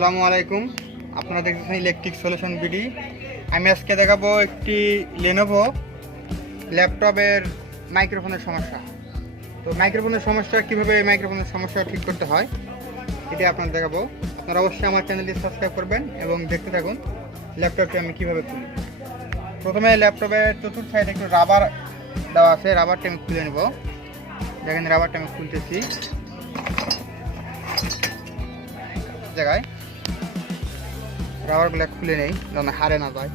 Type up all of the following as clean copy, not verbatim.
আসসালামু আলাইকুম। আপনারা দেখতেছেন ইলেকট্রিক সলিউশন বিডি। আমি আজকে দেখাবো একটি লেনোভো ল্যাপটপের মাইক্রোফোনের সমস্যা। তো মাইক্রোফোনের সমস্যা কীভাবে মাইক্রোফোনের সমস্যা ঠিক করতে হয় এটি আপনারা দেখাবো। আপনারা অবশ্যই আমার চ্যানেলটি সাবস্ক্রাইব করবেন এবং দেখতে থাকুন ল্যাপটপটি আমি কীভাবে খুলি। প্রথমে ল্যাপটপের চতুর্থ সাইডে একটু রাবার দেওয়া আছে, রাবারটা আমি খুলে নেব। দেখেন রাবারটা আমি খুলতেছি জায়গায়, রাবারগুলো খুলে নেই যেন হারে না যায়।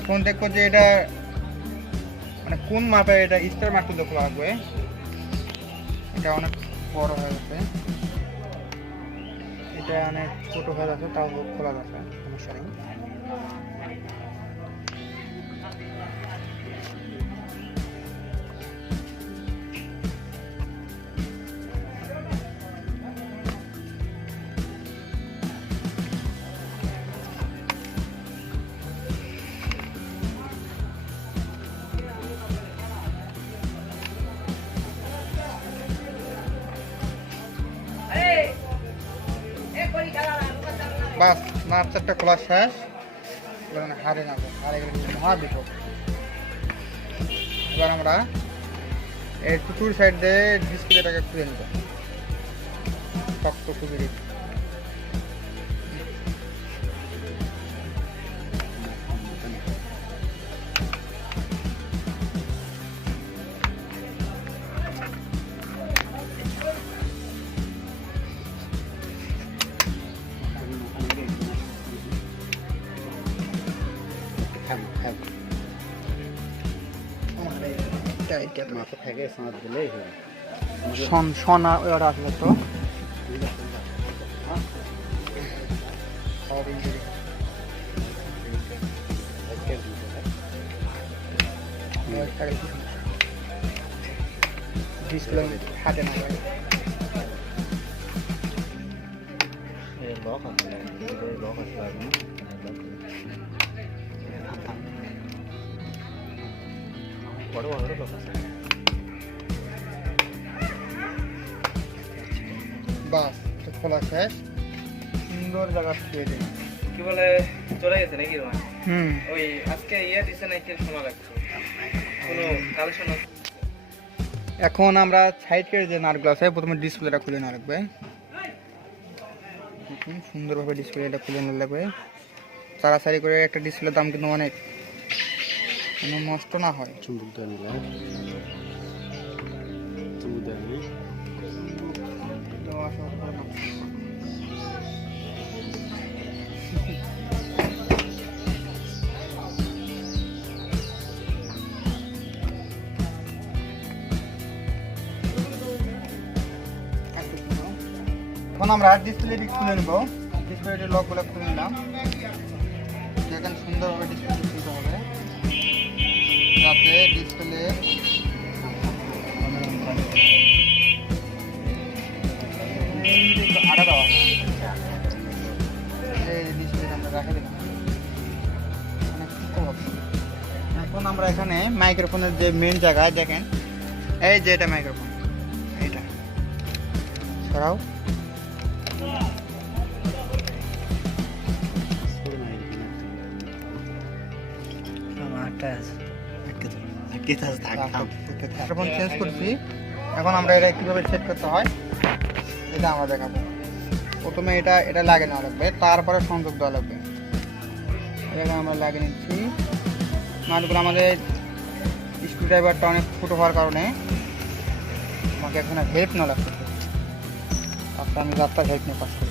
এখন দেখবো যে এটা মানে কোন মাপে এটা স্টার মারতে খোলা লাগবে। এটা অনেক বড় হয়ে গেছে, এটা অনেক ছোট হয়ে যাচ্ছে, তাও খোলা যাচ্ছে, সমস্যা নেই। বাস নার্সারটা খোলা শেষ, হারে না হারে গেলে মহা বিপদ। এবার আমরা এই টুটুর সাইড দিয়ে ডিসপ্লেটাকে খুলে নেব শক্ত খুবই। সোনা ওরা আসলে তো ডিসপ্লে হাতে না বাস খোলা শেষ, সুন্দর জায়গা ছুঁয়ে দিন। কি বলে চলে গেছে নাকি? ওই আজকে দিছে নাকি শোনা লাগছে কোনো কালেকশন। এখন আমরা সাইডের যে নাটগুলো আছে প্রথমে ডিসপ্লেটা খুলে নেওয়া লাগবে। সুন্দরভাবে ডিসপ্লেটা খুলে নেওয়া লাগবে তাড়াতাড়ি করে। একটা ডিসপ্লের দাম কিন্তু অনেক, নষ্ট না হয়। এখন আমরা ডিসপ্লেটি খুলে নেব। ডিসপ্লেটির লকগুলো খুলে নিলাম। দেখেন সুন্দরভাবে ডিসপ্লেটি খুলতে হবে যাতে ডিসপ্লে আড়া দেওয়া এই ডিসপ্লেটা আমরা রাখে দিলাম। এখন আমরা এখানে মাইক্রোফোনের যে মেন জায়গায় দেখেন, এই যে এটা মাইক্রোফোন, এইটা সরাও। চেঞ্জ করছি। এখন আমরা এটা কীভাবে সেট করতে হয় এটা আমরা দেখাবো। প্রথমে এটা লাগিয়ে নেওয়া লাগবে, তারপরে সংযোগ দেওয়া লাগবে। এটাকে আমরা লাগিয়ে নিচ্ছি। মালগুলো আমাদের স্ক্রু ড্রাইভারটা অনেক ছোটো হওয়ার কারণে আমাকে এখন হেল্প নেওয়া লাগছে। তারপরে আমি রাস্তার হেল্প নিয়ে কাজ করি।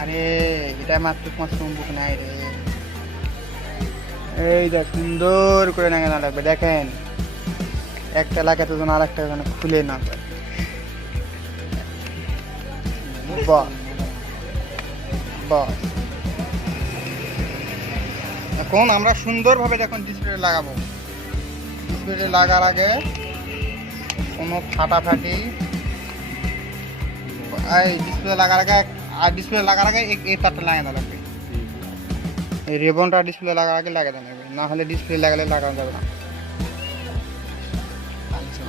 আরে এটা মাত্র তোমার চুম্বুক নাই রে, এইটা সুন্দর করে নাগানো লাগবে। দেখেন একটা লাগাতে যেন আর একটা যেন খুলে না যায়। এখন আমরা সুন্দরভাবে যখন ডিসপ্লে লাগাবো, ডিসপ্লে লাগার আগে কোনো ফাটাফাটি এই ডিসপ্লে লাগার আগে আর ডিসপ্লে লাগার আগে এই তারটা লাগিয়ে দেওয়া লাগবে। এই রিবনটা ডিসপ্লে লাগার আগে লাগিয়ে দেওয়া লাগবে, না হলে ডিসপ্লে লাগালে লাগানো যাবে না।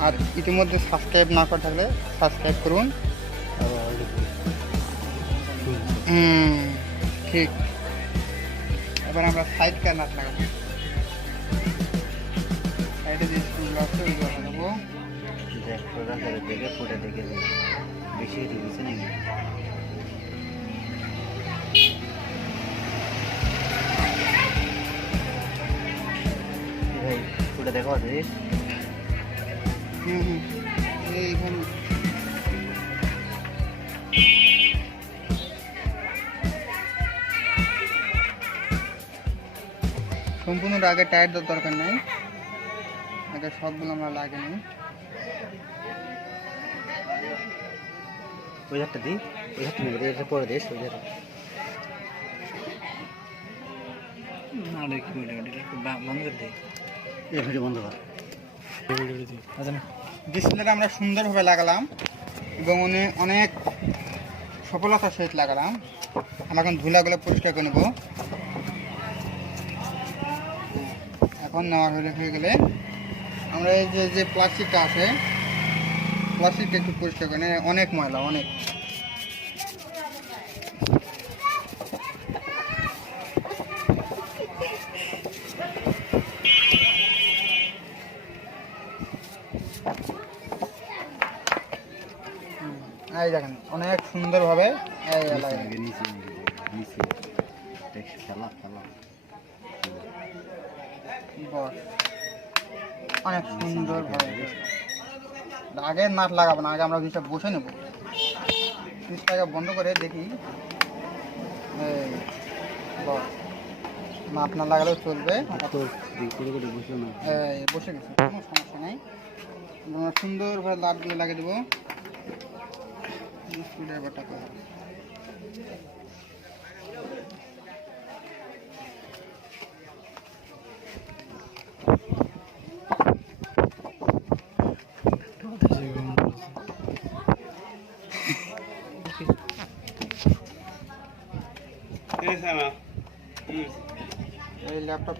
আর ইতিমধ্যে সাবস্ক্রাইব না করে থাকলে সাবস্ক্রাইব করুন। ঠিক, এবার আমরা সাইড কার্নার লাগাবো। সাইডে যে স্ক্রুগুলো আছে ওইগুলো লাগাবো। দেখে ফুটে দেখে বেশি দিয়েছে নাকি ভাই ফুটে দেখো দিস। এইখানে সম্পূর্ণটা আগে টায়ার দেওয়ার দরকার নেই, আগে সবগুলো আমরা লাগে নিই। ওই হাতটা দিই, ওই হাতটা নেবে, এটা পরে দিস ওই হাতটা। না রে কি বলে এটা বন্ধ করে দে, এই ভিডিও বন্ধ কর। ডিসপ্লেটা আমরা সুন্দরভাবে লাগালাম এবং অনেক সফলতার সহিত লাগালাম। আমরা এখন ধুলাগুলো পরিষ্কার করে নেব। এখন নেওয়া হয়ে গেলে আমরা এই যে প্লাস্টিকটা আছে, প্লাস্টিকটা একটু পরিষ্কার করে নেব। অনেক ময়লা, অনেক। এই দেখেন অনেক সুন্দরভাবে অনেক সুন্দরভাবে। আগে নাট লাগাবো না, আগে আমরা জিনিসটা বসে নেব। জিনিসটাকে বন্ধ করে দেখি, নাট না লাগালেও চলবে। বসে গেছে, কোনো সমস্যা নেই। আমরা সুন্দরভাবে নাটগুলো লাগিয়ে দেবো। স্ক্রুড্রাইভারটা করো। এই ল্যাপটপ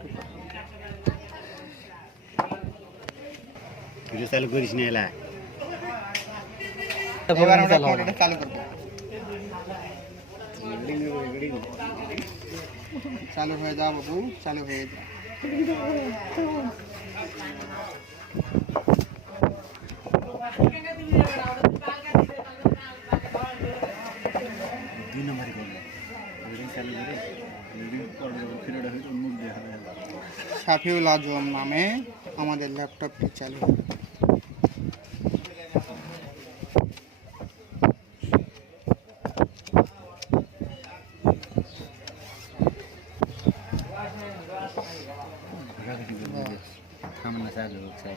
ভিডিও চালু করিস না এলা। এবার আমরা কম্পিউটারটা চালু করব। চালু হয়ে যাও বাবু, চালু হয়ে যাও। দুই নম্বরে করবে চালু করে শাফিউল আজম নামে আমাদের ল্যাপটপটি চালু হবে। সামনে চালু চাই